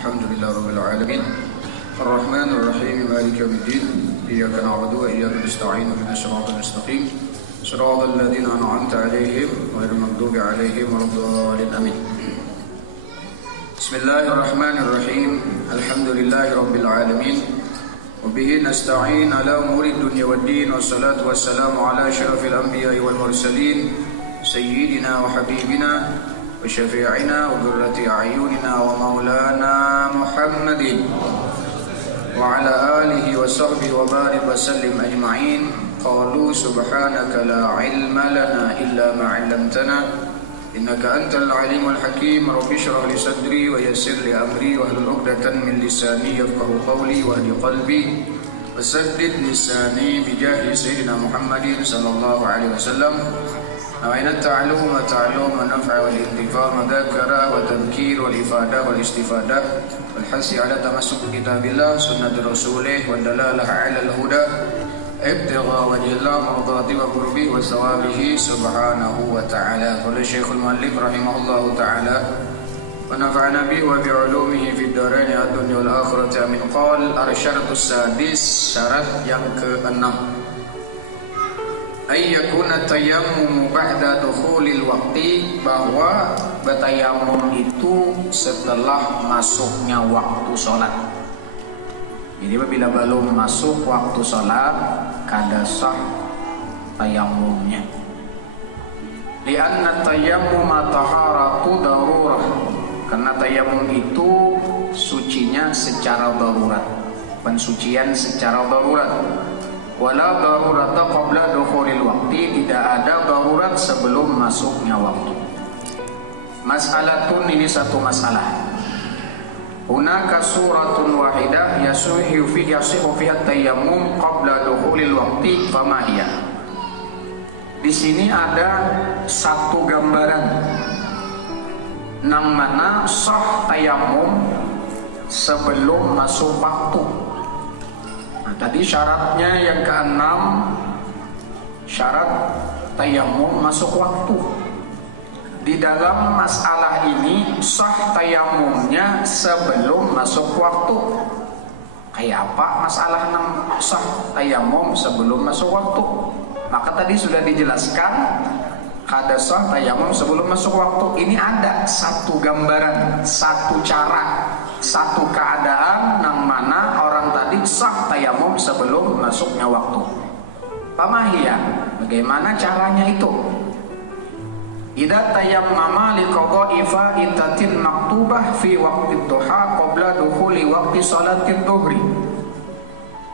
Alhamdulillah Rabbil Alamin Ar-Rahmanir Rahim Maliki Yawmiddin Iyyaka na'budu wa iyyaka nasta'in Ihdinas siratal mustaqim Siratal ladzina an'amta 'alaihim ghairil maghdubi 'alaihim waladdallin amin. Bismillahirrahmanirrahim. Alhamdulillahi Rabbil Alamin Wabihi nasta'in ala umuri dunya waddin Wassalatu wassalamu ala asyrafil anbiya'i wal mursalin Sayyidina wa habibina wa syafi'ina wa qurrati a'yunina wa maulana Muhammadin Wa ala alihi wa sahbihi wa barik wa sallim ajma'in Qalu subhanaka la ilma lana illa ma 'allamtana Innaka antal alimul hakim. Rabbi shrah li sadri wa yassir li amri wa hlul 'uqdatan min lisani yafqahu qawli wa hdi qalbi wasaddid lisani bi jahi sayyidina Muhammadin sallallahu alaihi wasallam. Nawaitu ta'allum wa ta'allum wa naf'a wal intifa' wa dzakara wa tadhkir wal ifadah wal istifadah wal hasi ala tamassuk kitabillah sunnatir rasulih wa dalalah 'ala al huda ibtigha wajhillah mardati wa qurbi wa sawabihi subhanahu wa ta'ala. Qala Syekhul Muallif rahimahullahu ta'ala wa nafa'ana bihi wa bi'ulumihi fid dharain ad-dunya wal akhirati amin. Qala ar-syaratus sadis, syarat yang ke-6, ay yakuna tayammum ba'da dukhulil waqti, bahwa bertayamum itu setelah masuknya waktu salat. Jadi apabila belum masuk waktu sholat, kada sah tayamumnya. Lianna tayammuma taharatu darurah, karena tayamum itu sucinya secara darurat, pensucian secara darurat. Wala darurata qabla dukhulil waqti, tidak ada darurat sebelum masuknya waktu. Mas'alatun, ini satu masalah. Hunaka suratun wahidah yasihu fiha tayammum qabla dukhulil waqti, fama hiya? Di sini ada satu gambaran nang mana sah tayamum sebelum masuk waktu. Nah, tadi syaratnya yang ke-6, syarat tayamum masuk waktu. Di dalam masalah ini sah tayamumnya sebelum masuk waktu. Kayak apa masalah sah tayamum sebelum masuk waktu? Maka tadi sudah dijelaskan kada sah tayamum sebelum masuk waktu. Ini ada satu gambaran, satu cara, satu keadaan yang mana orang tadi sah tayamum sebelum masuknya waktu. Pamahiyah, bagaimana caranya itu? Idza tayammama liqada'i fa'itatin maktubah fi waqti duha qabla dukhuli waqti salatid dhuhri.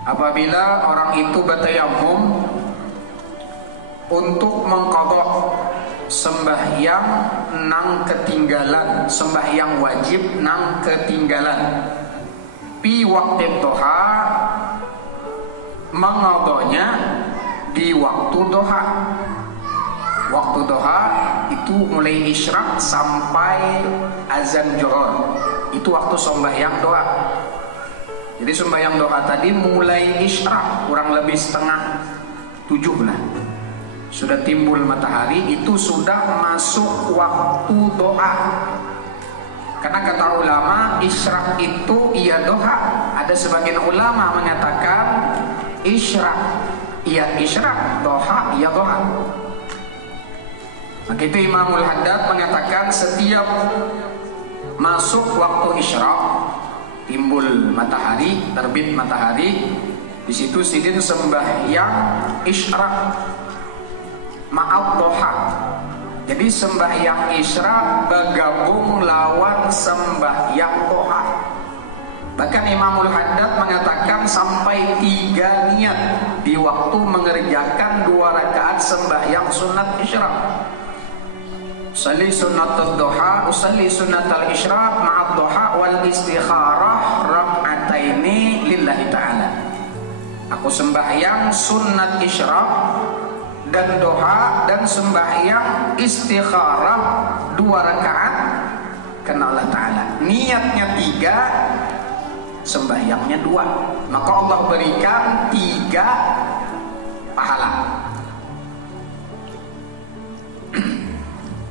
Apabila orang itu bertayammum untuk mengqadha sembahyang nang ketinggalan, sembahyang wajib nang ketinggalan, fi waqti duha, mengqadhanya di waktu duha. Waktu duha itu mulai isyraq sampai azan zuhur. Itu waktu sembahyang doa. Jadi sembahyang doa tadi mulai isyraq kurang lebih setengah 7 lah. Sudah timbul matahari, itu sudah masuk waktu doa. Karena kata ulama isyraq itu iya doa. Ada sebagian ulama mengatakan isyraq iya isyraq, doa iya doa. Maka itu Imamul Haddad mengatakan setiap masuk waktu isyraq, timbul matahari, terbit matahari, di situ sidin sembahyang isyraq ma'al duha. Jadi sembahyang isyraq bergabung lawan sembahyang duha. Bahkan Imamul Haddad mengatakan sampai 3 niat di waktu mengerjakan 2 rakaat sembahyang sunat isyraq. Usalli sunnatul duha, usalli sunnatul isyraq ma'ad duha wal istikharah rak'ataini lillahi ta'ala. Aku sembahyang sunnat isyraq dan duha dan sembahyang istikharah 2 rakaat karena Allah Ta'ala. Niatnya 3, sembahyangnya 2. Maka Allah berikan 3 pahala.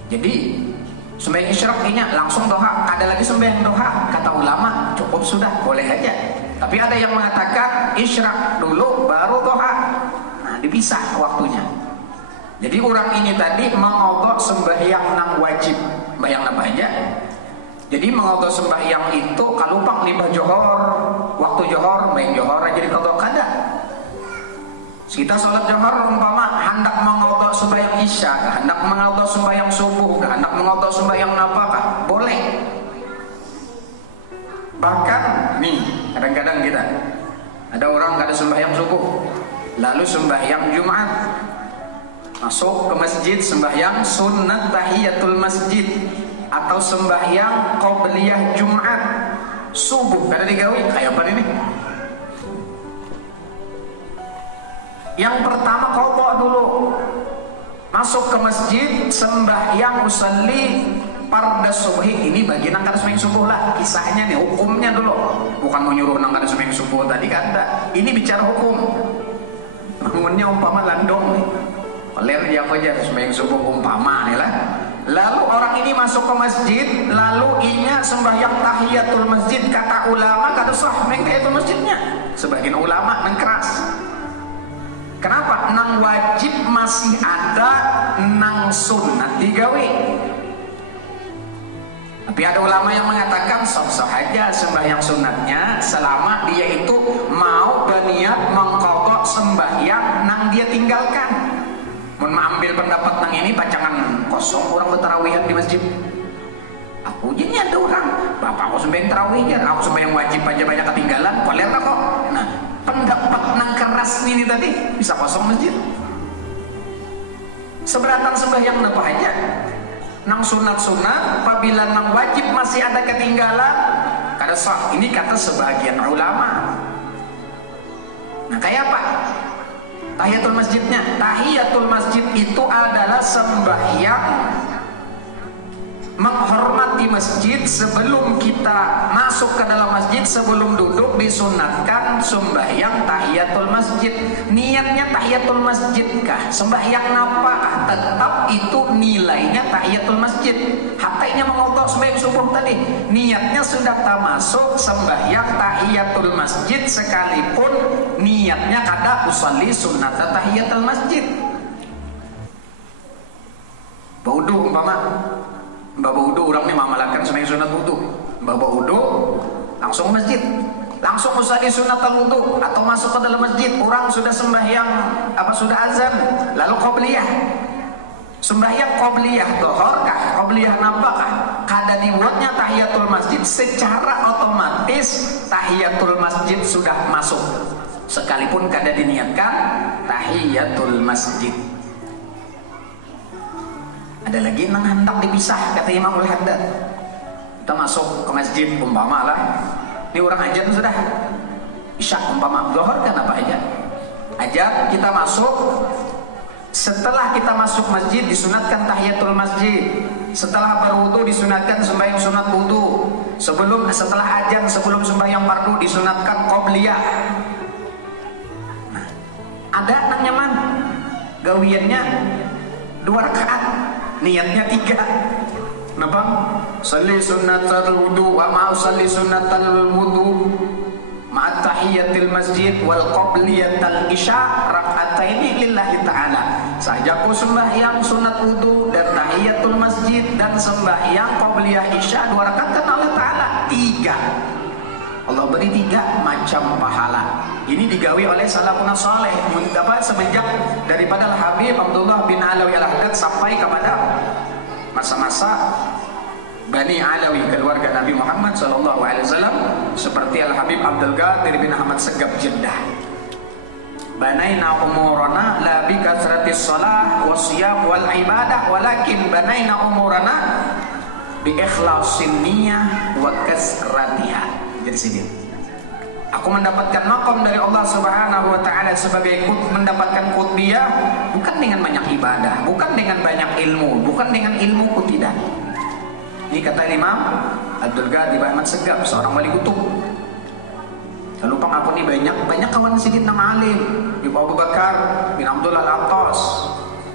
Jadi Sembahyang isyraq kayaknya langsung doha, ada lagi sembahyang doha. Kata ulama cukup sudah, boleh aja. Tapi ada yang mengatakan isyraq dulu baru doha. Nah, dipisah waktunya. Jadi orang ini tadi mengodok sembahyang nang wajib. Bayang apa aja? Jadi mengodok sembahyang itu kalau pang libah johor, waktu johor, main johor aja dikodok kada. Kita sholat johor umpama hendak mengodok sembahyang isya, hendak mengodok sembahyang subuh, hendak mengodok sembahyang napakah, boleh. Bahkan nih kadang-kadang kita ada orang kada sembahyang subuh, lalu sembahyang Jumat, masuk ke masjid sembahyang sunnat tahiyatul masjid atau sembahyang qobliyah Jumat subuh kada digawi. Kayak apa ini? Yang pertama qadha dulu, masuk ke masjid sembahyang usalli farda subhi. Ini bagian angkat sembahyang subuh lah, kisahnya nih, hukumnya dulu. Bukan mau nyuruh angkat sembahyang subuh tadi kada. Ini bicara hukum. Bangunnya umpama landong nih, ler dia apa aja sembahyang subuh umpama nih lah. Lalu orang ini masuk ke masjid, lalu inya sembahyang tahiyatul masjid. Kata ulama kada sah main tahiyatul masjidnya. Sebagian ulama mengkeras. Kenapa? Nang wajib masih ada, nang sunat digawi. Tapi ada ulama yang mengatakan sah-sah aja sembahyang sunatnya selama dia itu mau berniat mengqadha sembahyang nang dia tinggalkan. Mun mengambil pendapat nang ini pacangan kosong orang bertarawihan di masjid. Aku jadi ada orang, bapak aku sembahyang tarawih aja, aku sembahyang wajib aja banyak ketinggalan, koler kok. Nah, pendapat nang keras ini tadi bisa kosong masjid. Seberatan sembahyang apa aja, nang sunat-sunat, apabila nang wajib masih ada ketinggalan, kada sah. Ini kata sebagian ulama. Nah, kayak apa tahiyatul masjidnya? Tahiyatul masjid itu adalah sembahyang menghormati masjid. Sebelum kita masuk ke dalam masjid, sebelum duduk disunatkan sembahyang tahiyatul masjid. Niatnya tahiyatul masjid kah? Sembahyang apakah? Tetap itu nilainya tahiyatul masjid. Hatainya mengodok sembahyang subuh tadi, niatnya sudah tak masuk sembahyang tahiyatul masjid, sekalipun niatnya kada usolli sunnat tahiyatul masjid. Baudu umpama bawa wudu, orang ini memalakan sembahyang sunat wudu. Bawa wudu langsung masjid, langsung usolli sunat wudu, atau masuk ke dalam masjid orang sudah sembahyang sudah azan, lalu qobliyah. Sembahyang qobliyah dohor kah? Qobliyah napakah? Kada dibuatnya tahiyatul masjid, secara otomatis tahiyatul masjid sudah masuk, sekalipun kada diniatkan tahiyatul masjid. Ada lagi nang hendak dipisah, kata Imamul Haddad. Kita masuk ke masjid umpama lah, ini orang ajan sudah isya umpama, zuhur kan apa aja ajan, kita masuk. Setelah kita masuk masjid disunatkan tahiyatul masjid. Setelah berwudu disunatkan sembahyang sunat wudu. Setelah ajan, sebelum sembahyang fardu disunatkan qobliyah. Nah, ada nang nyaman gawiannya 2 rakaat, niatnya 3. Kenapa? Salli sunnatal wudu wa ma usalli sunnatal wudu ma'a tahiyatil masjid wal qobliyatal isya rak'ataini lillahi ta'ala. Saja ku sembahyang sunat wudu dan tahiyatul masjid dan sembahyang qobliyah isya 2 rakaat kan Allah Ta'ala 3. Allah beri 3 macam pahala. Ini digawi oleh salafun saleh semenjak daripada Al-Habib Abdullah bin Alawi Al-Haddad sampai kepada masa-masa Bani Alawi, keluarga Nabi Muhammad SAW, seperti Al-Habib Abdul Qadir bin Ahmad Segaf Jeddah. Banaina umurana la bi kasratis shalah wasiyam wal ibadah, walakin banaina umurana bi ikhlasin niyyah wa kasratiha. Jadi sini aku mendapatkan makom dari Allah Subhanahu wa taala sebagai mendapatkan qutbiyah bukan dengan banyak ibadah, bukan dengan banyak ilmu, bukan dengan ilmuku, tidak. Ini kata Imam Abdul Qadir bin Ahmad Segaf, seorang wali kutub. Lalu aku nih banyak kawan sedikit nama alim, Ibu Abu Bakar bin Abdullah Al-Attas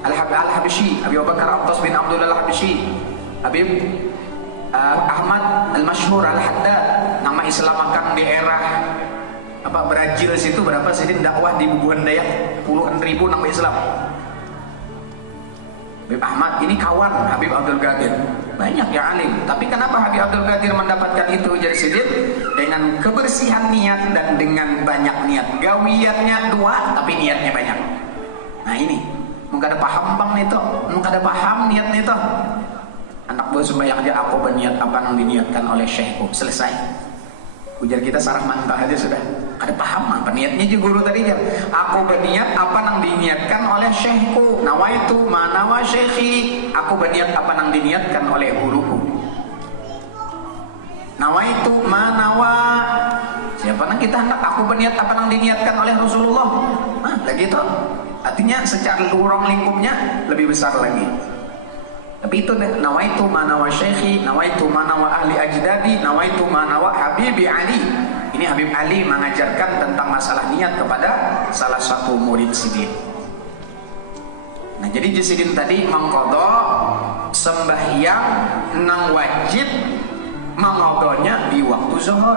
Al-Habsyi, Abu Bakar Al-Attas bin Abdullah Al-Habsyi. Habib Ahmad Al-Masyhur Al-Haddad nama Islam akan di era Brazil situ berapa sih dakwah di Bubuhan Dayak puluhan ribu nama Islam. Habib Ahmad ini kawan Habib Abdul Qadir, banyak yang alim. Tapi kenapa Habib Abdul Qadir mendapatkan itu jadi sidin? Dengan kebersihan niat dan dengan banyak niat. Gawiannya dua tapi niatnya banyak. Nah ini mungkin ada paham bang itu, mungkin ada paham niat itu. Anak buah sembahyang aja aku berniat apa yang diniatkan oleh syekhku, selesai. Ujar kita sarah mantah aja sudah. Ada paham apa niatnya juga guru tadi kan. Aku berniat apa yang diniatkan oleh syekhku. Nawaitu ma nawa syekhi. Aku berniat apa yang diniatkan oleh guruku. Nawaitu ma nawa. Siapa nang kita hendak aku berniat apa yang diniatkan oleh Rasulullah. Nah, lagi itu. Artinya secara lurang lingkupnya lebih besar lagi. Tapi itu deh, nawaitu ma nawa syekhi, nawaitu ma nawa ahli ajdadi, nawaitu ma nawa Habibi Ali. Ini Habib Ali mengajarkan tentang masalah niat kepada salah satu murid sidin. Nah, jadi sidin tadi mengqadha sembahyang nang wajib mengodonya di waktu zuhur.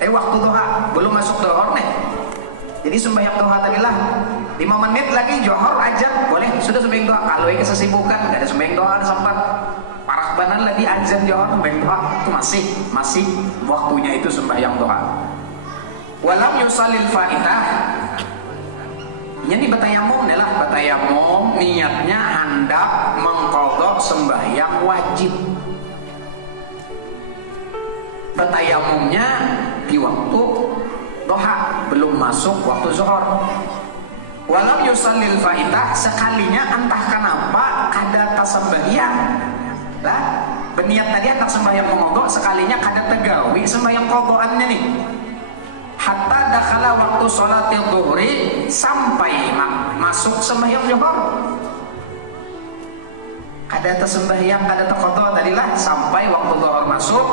Waktu duha, belum masuk zuhur nih. Jadi sembahyang duha tadi lah 5 menit lagi johor aja boleh sudah sembahyang duha. Kalau ini kesibukan nggak ada sembahyang duha sempat parah banan lagi azan johor sembahyang duha itu masih waktunya itu sembahyang duha. Walam yusalil faitah. Ini batayamum adalah batayamum niatnya hendak mengqadha sembahyang wajib. Batayamumnya di waktu duha belum masuk waktu zuhur. Walau yusallil faitah sekalinya entah kenapa kada tasembahyang lah berniat tadi entah sembahyang mengodok sekalinya kada tegawi sembahyang kodoannya nih hatta dakhala waktu sholatil dhuhri sampai masuk sembahyang zuhur kada tasembahyang kada takodok tadilah sampai waktu zuhur masuk.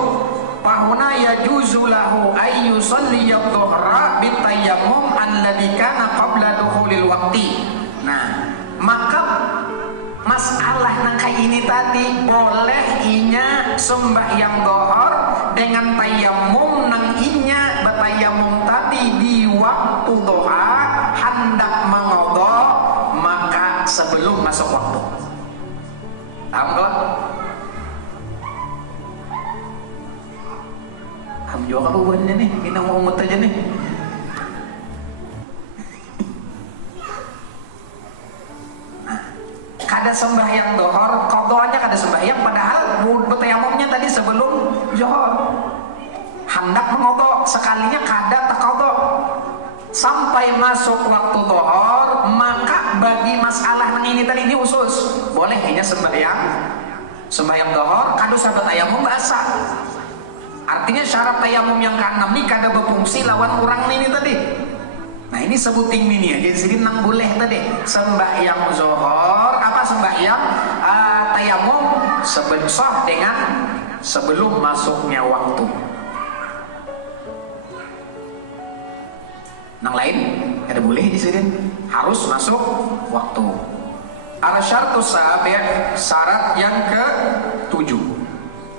Fahuna yajuzu lahu ay yusalli adh-dhuhra bitayammum alladhi kana qabla dukhulil waqti. Nah, maka masalah nang kayak ini tadi boleh inya sembahyang dhuhur dengan tayammum nang inya batayammum tadi di waktu duha hendak mengodho maka sebelum masuk waktu. Paham gak? Juga apa buatnya nih? Kita mau umut aja nih. Nah, kada sembahyang dohor, kodoannya kada sembahyang, padahal betayamumnya tadi sebelum johor. Hendak mengodok, sekalinya kada terkodok. Sampai masuk waktu dohor, maka bagi masalah yang ini tadi ini khusus. Boleh hanya sembahyang dohor, kada usah betayamum basah. Artinya syarat tayamum yang ke-6 ini kada berfungsi lawan orang ini tadi. Nah ini sebuting ini ya. Jadi sini nang boleh tadi sembahyang zuhur apa sembahyang tayamum sebensah dengan sebelum masuknya waktu. Nang lain kada boleh di sini harus masuk waktu. Al-syartus sabi' syarat yang ke-7.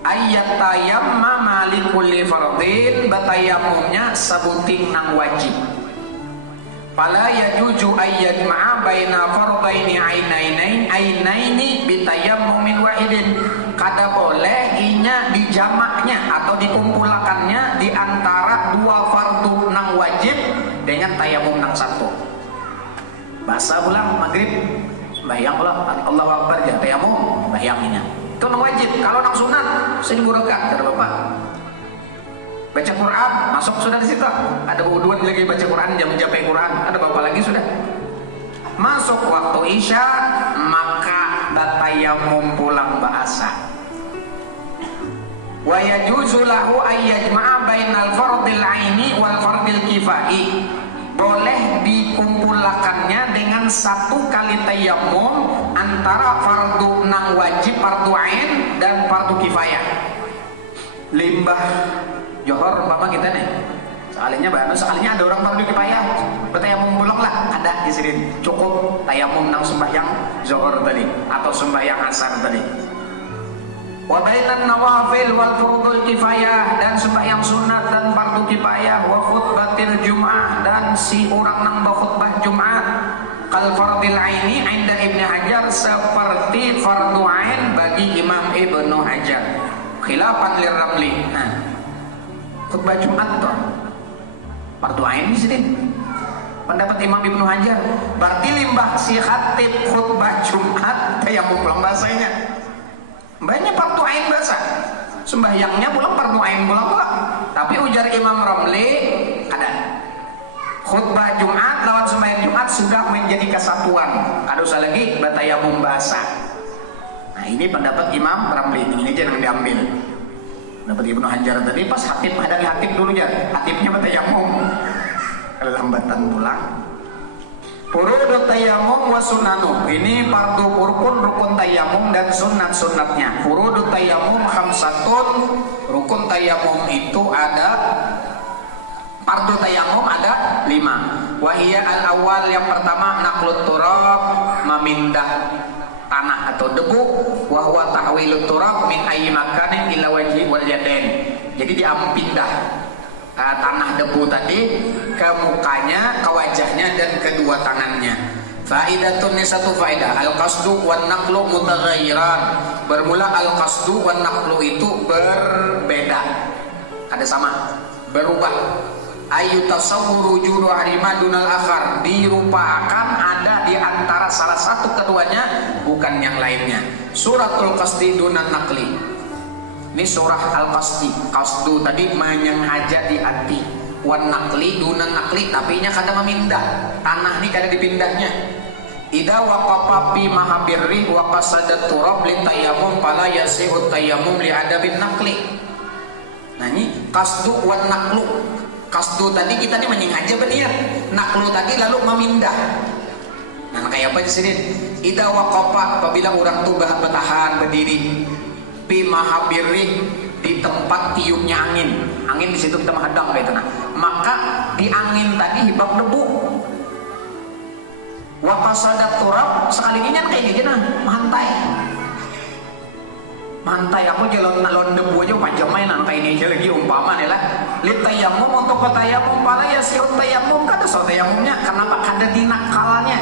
Ayat tayammama likulli fardin batayamumnya sebuting nang wajib. Fala yajuju ayyad ma'a baina fardaini ainaini bitayammumin wahidin. Kada boleh inya dijamaknya atau dikumpulkannya di antara dua fardu nang wajib dengan tayamum nang satu. Bahasa ulang maghrib sembahyang ulang Allahu Akbar ya tayamum sembahyangnya. Itu nang wajib. Kalau nang sunat sini burakan kata bapak. Baca Quran masuk sudah di situ. Ada wuduan lagi baca Quran jam Quran. Ada bapak lagi sudah. Masuk waktu isya maka batayamum pulang bahasa. Wa yajuzu lahu ay yajma'a bainal fardil aini wal fardil kifai. Boleh dikumpulkannya dengan satu kali tayammum antara fardu nang wajib fardu ain dan fardu kifayah. Limbah johor umpama kita nih sekalinya ada orang fardu kifayah bertayamum pulang lah ada di sini cukup tayamum nang sembahyang johor tadi atau sembahyang asar tadi. wa bainan nawafil wal furudul kifayah, dan sembahyang sunat dan fardu kifayah, wa khutbatil jum'ah, dan si orang nang berkhutbah Jumat, kal fardil aini inda Ibnu Hajar, seperti fardu ain bagi Imam Ibnu Hajar, khilafan liramli. Nah, khutbah Jumat tuh fardu ain di sini pendapat Imam Ibnu Hajar. Berarti limbah si khatib khutbah Jumat tayamum pulang bahasanya banyak fardu ain bahasa, sembahyangnya pulang fardu ain pulang. Tapi ujar Imam Ramli ada khutbah Jumat lawan sembahyang Jumat sudah menjadi kesatuan, kada usah lagi batayamum bahasa. Nah ini pendapat Imam Ramli, ini aja yang diambil. Pendapat Ibnu Hajar tadi pas hatib hadang hatib dulu ya, hatibnya batayamum kelambatan pulang. Furudut tayamum wa sunanu, ini fardu rukun tayamum dan sunat-sunatnya. Furudut tayamum khamsatun, rukun tayamum itu ada, fardu tayamum ada 5. Wahiyya al-awwal, yang pertama naqlut turab, memindah tanah atau debu, wa huwa tahwilut turab min ayyi makanin ila wajhi wal yadain. Jadi dia pindah tanah debu tadi ke mukanya, ke wajahnya dan kedua tangannya. Faidatun, ini satu faidah. Al-qasdu wan naqlu mutaghayyiran. Bermula al-qasdu wan naqlu itu berbeda. Ada sama, berubah. Ayu tasawwuru juru harima dunal akhar, dirupakan ada di antara salah satu keduanya bukan yang lainnya. Suratul qasdi dunan naqli, ini surah al-qasdi. Qasdu tadi menyengaja di hati, wan naqli dunan naqli, tapi nya kada memindah tanah nih, kada dipindahnya. Ida waqafa fi mahabirri wa qasadat turab li tayammum fala yasihu tayammum li adabin naqli. Nah ini qasdu wan naqlu. Qasdu tadi kita nih menyengaja berniat, naqlu tadi lalu memindah. Nah kayak apa di sini? Ida waqafa, apabila orang tuh bertahan berdiri, fi mahabirri, di tempat tiupnya angin. Angin di situ kita menghadang kayak itu. Nah, maka di angin tadi hibak debu. Wa qasadat turab, sekali ini kan kayak gini nah, mantai aku jalan nalon debu aja panjang mainan kayak ini aja lagi umpama nih lah. Lit tayamum, untuk tayamum pala ya siut tayamum, kada so tayamumnya, kenapa kada dinakalnya,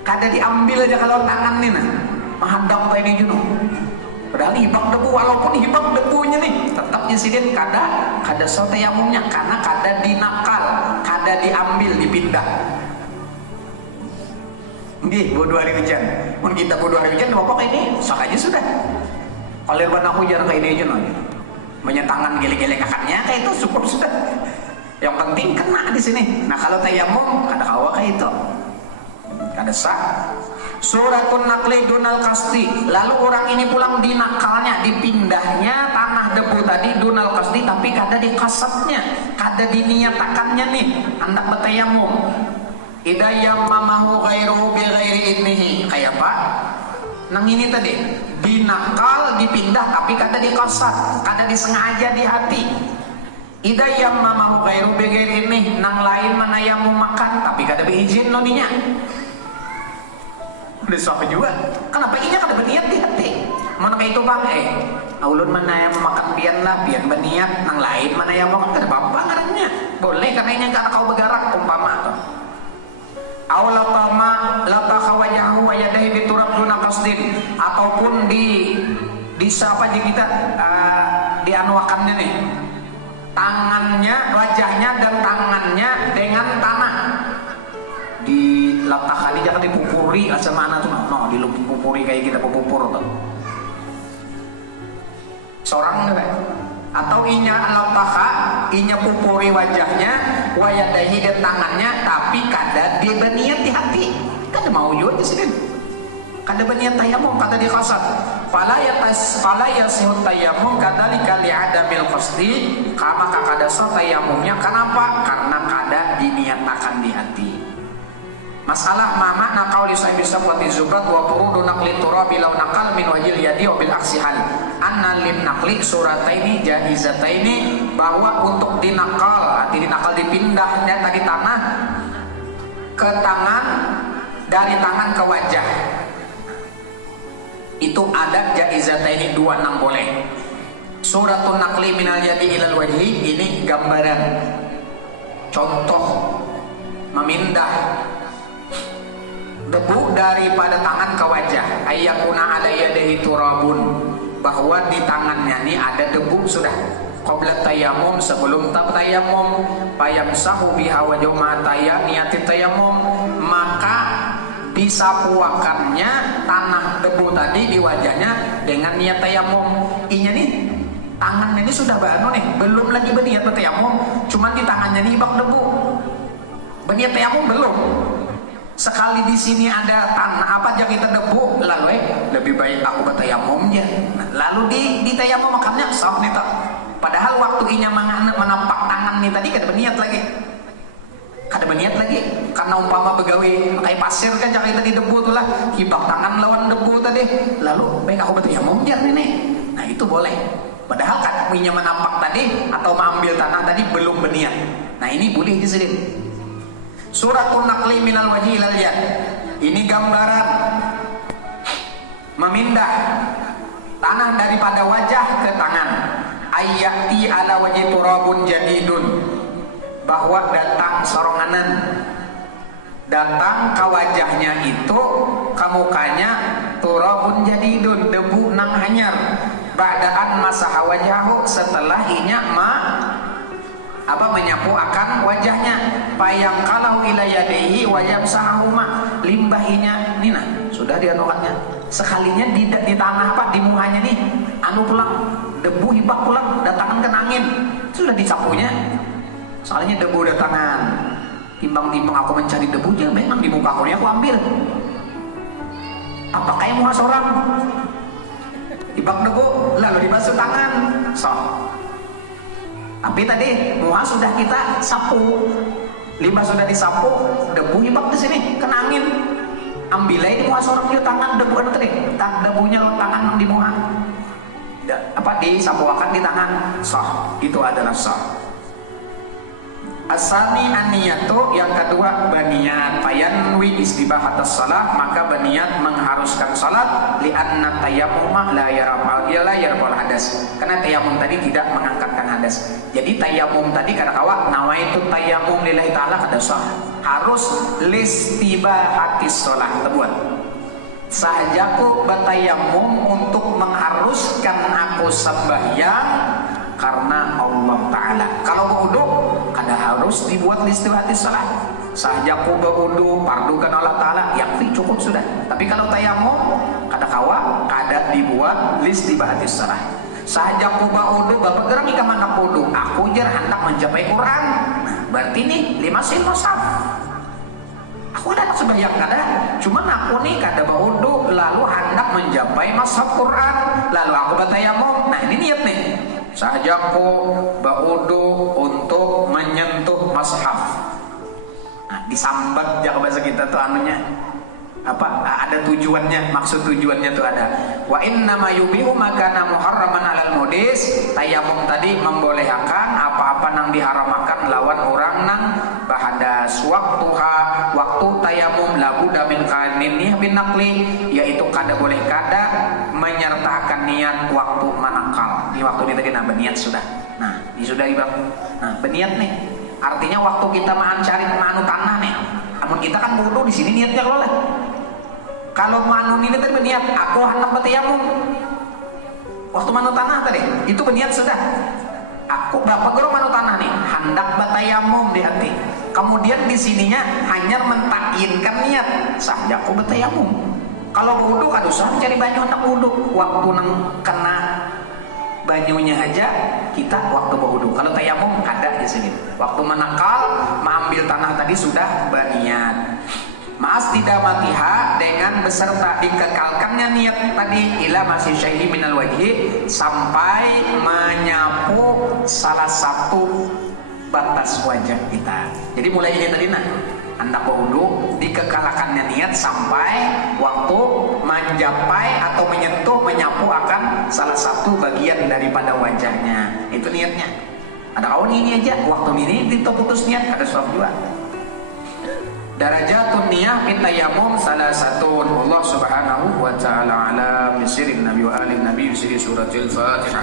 kada diambil aja kalau tangan nih nah, menghadang kayak ini juno. Padahal hibak debu, walaupun hibak debunya nih tetap nyisirin kada so tayamumnya, karena kada dinakal, kada diambil, dipindah. Nggih, bodoh hari hujan. Mun kita bodoh hari hujan, bapak ini sok aja sudah. Kalau lebar hujan kayak ini aja nih, menyetangan gele-gele kakaknya kayak itu cukup sudah. Yang penting kena di sini. Nah kalau tayamum kada kawa kayak itu, kada sah. Suratun naqli dunal qasdi, lalu orang ini pulang dinakalnya, dipindahnya tanah debu tadi dunal qasdi, tapi kada dikasatnya, kada diniatakannya nih hendak bertayamum. Idza yammamahu ghairuhu bi ghairi idnihi, kayak apa? Nang ini tadi dinakal, dipindah tapi kada dikasat, kada disengaja di hati. Idza yammamahu ghairuhu bi ghairi idnihi, nang lain mana yang mau makan tapi kada beizin noninya. Udah sok juga. Kenapa inya kada berniat di hati? Mana kayak itu bang? Aulun mana yang mau makan pian lah, pian berniat, nang lain mana yang mau makan kada apa-apa ngarannya. Boleh karena inya kada kau bergerak umpama tuh. Aula tama lata khawajahu wa yadahi biturab duna qasdin, ataupun di siapa aja kita dianuakannya nih, tangannya, wajahnya dan tangannya dengan tanah di lata kali jangan dipupuri asal mana tuh no dipupuri kayak kita pupur tuh seorang nih, atau inya lataha, inya pupuri wajahnya, wayadahi dan tangannya, tapi kada dia berniat di hati, kada mau juga di sini, kada berniat tayamum, kada dikasat. Fala yasihut tayamum kadzalika li'adamil qasdi, kama kada sah tayamumnya. Kenapa? Karena kada diniatakan di hati. Masalah mama nakau lisai bisa buati zubrat wa furudu naqli turabi law naqal min wajil yadi wa bil aksihal anna lin naqli surataini jaizataini, bahwa untuk dinakal, arti dinakal dipindahnya dari tanah ke tangan, dari tangan ke wajah, itu Itu ada jaizataini 26 boleh. Suratul naqli minal yadi ilal wajhi, ini gambaran contoh memindah debu daripada tangan ke wajah. Ayyakuna ala yadihi turabun, bahwa di tangannya ini ada debu sudah. Qabla tayammum, sebelum tayammum, fayamsahu biha wajhu ma niati tayammum, maka disapuakannya tanah debu tadi di wajahnya dengan niat tayammum. Inya nih tangannya ini sudah bano nih, belum lagi berniat tayammum, cuman di tangannya nih ibak debu. Berniat tayammum belum. Sekali di sini ada tanah apa aja kita debu, lalu lebih baik aku bertayammum aja. Nah, lalu di tayammum makannya sah nih tak. Padahal waktu inya menampak tangan nih tadi kada berniat lagi. Kada berniat lagi karena umpama begawe kayak pasir kan jangan tadi debu tuh lah, hibak tangan lawan debu tadi, lalu baik aku bertayammum aja nih. Nah itu boleh. Padahal kan inya menampak tadi atau mengambil tanah tadi belum berniat. Nah ini boleh di sini. Suratul naqli minal wajhi ilal yad, ini gambaran memindah tanah daripada wajah ke tangan. Ayyati ala wajhi turabun jadidun, bahwa datang soronganan, datang ke wajahnya itu ke mukanya turabun jadidun, debu nang hanyar. Ba'daan masaha wajahu, setelah inya menyapu akan wajahnya. Payang kalau ilayadehi wajam sahuma, limbahinya nina sudah dianukannya. Sekalinya di tanah di muhanya nih anu pulang debu hibak pulang datangan kenangin sudah disapunya. Soalnya debu datangan, timbang-timbang aku mencari debunya memang di muka aku nih aku ambil. Apa kayak muha seorang hibak debu lalu dibasuh tangan tapi tadi muha sudah kita sapu, limbah sudah disapu, debu hibak di sini kenangin, ambil aja muha seorang di tangan debu anu tadi, debunya tangan di muha, disapu akan di tangan, sah, itu adalah sah. Asani aniyatu, yang kedua baniat, fayanwi istibahat as-salat, maka baniat mengharuskan salat, li'anna tayammuma la yarfa'ul hadas, karena tayammum tadi tidak mengangkatkan hadas. Jadi tayammum tadi kata kawan nawaitu tayammum lillahi ta'ala kada sah, harus listibahatis salat tebuat. Sahajaku bertayammum untuk mengharuskan aku sembahyang karena Allah Ta'ala. Kalau berwudu kada harus dibuat listibahatis salat. Sahajaku berwudu pardukan Allah Ta'ala yakfi, cukup sudah. Tapi kalau tayammum kada kawa kada dibuat listibahatis salat. Sahajaku berwudu bergerak ika mandap wudu, aku jar hendak mencapai Quran. Nah, berarti nih 5 sin mushaf. Aku ada sembahyang kada, cuman aku nih kada berwudu lalu hendak mencapai mushaf Quran, lalu aku bertayammum. Nah, ini niat nih. Sahajaku berwudu untuk menyentuh mushaf. Nah, disambat ya bahasa kita tuh anunya. Ada tujuannya, maksud tujuannya tuh ada. Wa inna ma yubihu makana muharraman alal mudis. Tayammum tadi membolehkan apa-apa nang diharamakan lawan orang nang bahadas. Waktu tayammum lagu damin kanin bin naqli, yaitu kada boleh kada menyertakan niat waktu manakal. Di waktu ini tadi berniat sudah. Nah, ini sudah ibang. Nah, berniat nih. Artinya waktu kita cari manu tanah nih. Namun kita kan wudu di sini niatnya kalau lah. Kalau manu ini tadi berniat, aku hendak bertayammum. Waktu manu tanah tadi, itu berniat sudah. Aku bapak guru manu tanah nih, hendak bertayammum di hati. Kemudian di sininya hanya mentakinkan niat, saja aku bertayammum. Kalau wudu kan usah mencari banyu hendak wudu. Waktu nang kena banyunya aja kita waktu berwudu. Kalau tayammum ada di sini. Waktu menakal, mengambil tanah tadi sudah berniat. Mas tidak matiha dengan beserta dikekalkannya niat tadi ila masih syaihi minal wajhi, sampai menyapu salah satu batas wajah kita. Jadi mulai ini tadi anda berwudu dikekalkannya niat sampai waktu mencapai atau menyentuh menyapu akan salah satu bagian daripada wajahnya. Itu niatnya. Ada kawan ini aja waktu ini putus niat ada suap juga. Darajatun niyah fit tayammum salah satu. Allah Subhanahu wa taala alam. bisirin nabi wa alin nabi bisiri suratil Fatihah.